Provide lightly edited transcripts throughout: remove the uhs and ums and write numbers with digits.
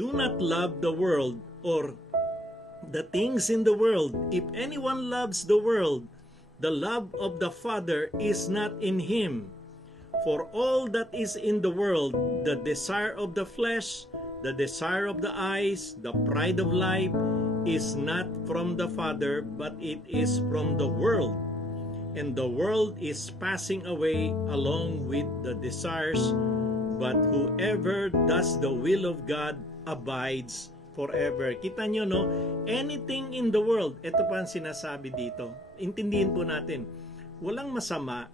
do not love the world or the things in the world. If anyone loves the world, the love of the Father is not in him. For all that is in the world, the desire of the flesh, the desire of the eyes, the pride of life, is not from the Father, but it is from the world. And the world is passing away along with the desires, but whoever does the will of God abides forever. Kita nyo, no? Anything in the world, ito pa ang sinasabi dito. Intindihin po natin, walang masama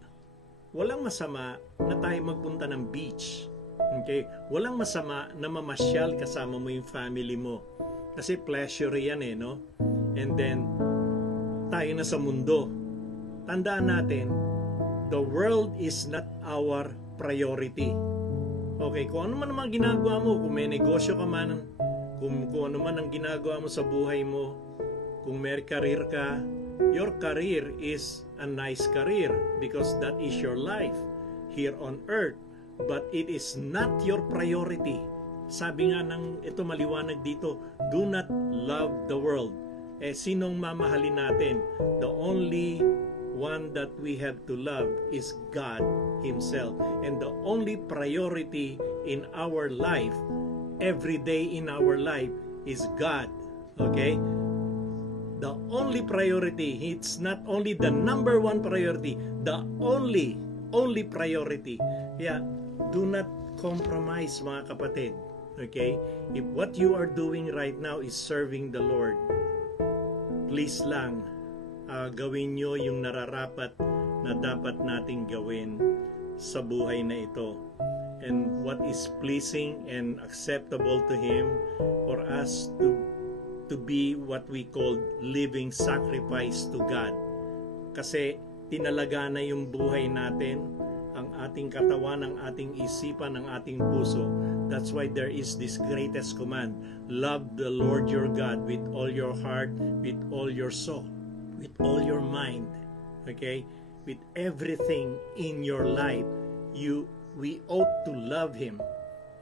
na tayo magpunta ng beach. Okay? Walang masama na mamasyal kasama mo yung family mo. Kasi pleasure yan no? And then, tayo na sa mundo. Tandaan natin, the world is not our priority. Okay, kung ano man ang ginagawa mo, kung may negosyo ka man, kung ano man ang ginagawa mo sa buhay mo, kung may career ka, your career is a nice career because that is your life here on earth. But it is not your priority. Sabi nga ng ito maliwanag dito, do not love the world. Sinong mamahalin natin? The only one that we have to love is God Himself. And the only priority in our life, every day in our life, is God. Okay? The only priority, it's not only the number one priority, the only priority. Yeah, do not compromise, mga kapatid. Okay? If what you are doing right now is serving the Lord, please lang, gawin nyo yung nararapat na dapat nating gawin sa buhay na ito. And what is pleasing and acceptable to Him for us to be what we call living sacrifice to God. Kasi tinalaga na yung buhay natin, ang ating katawan, ang ating isipan, ang ating puso. That's why there is this greatest command. Love the Lord your God with all your heart, with all your soul, with all your mind. Okay? With everything in your life, we ought to love Him.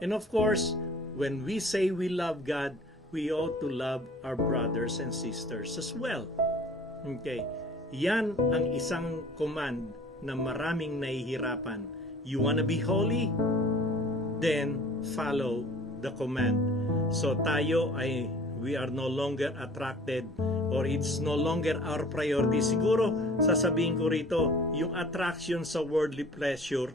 And of course, when we say we love God, we ought to love our brothers and sisters as well. Okay? Yan ang isang command na maraming nahihirapan. You wanna be holy? Then follow the command. So tayo we are no longer attracted, or it's no longer our priority. Siguro sasabihin ko rito, yung attraction sa worldly pleasure,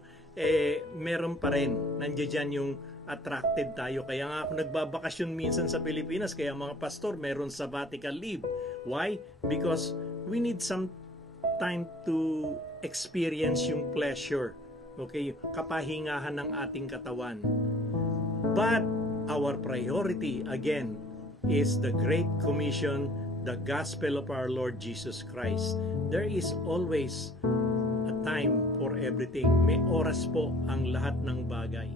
meron pa rin. Nandiyan yung attracted tayo. Kaya nga ako nagbabakasyon minsan sa Pilipinas, kaya mga pastor, meron sabbatical leave. Why? Because we need some time to experience yung pleasure. Okay? Kapahingahan ng ating katawan. But our priority, again, is the Great Commission, the gospel of our Lord Jesus Christ. There is always a time for everything. May oras po ang lahat ng bagay.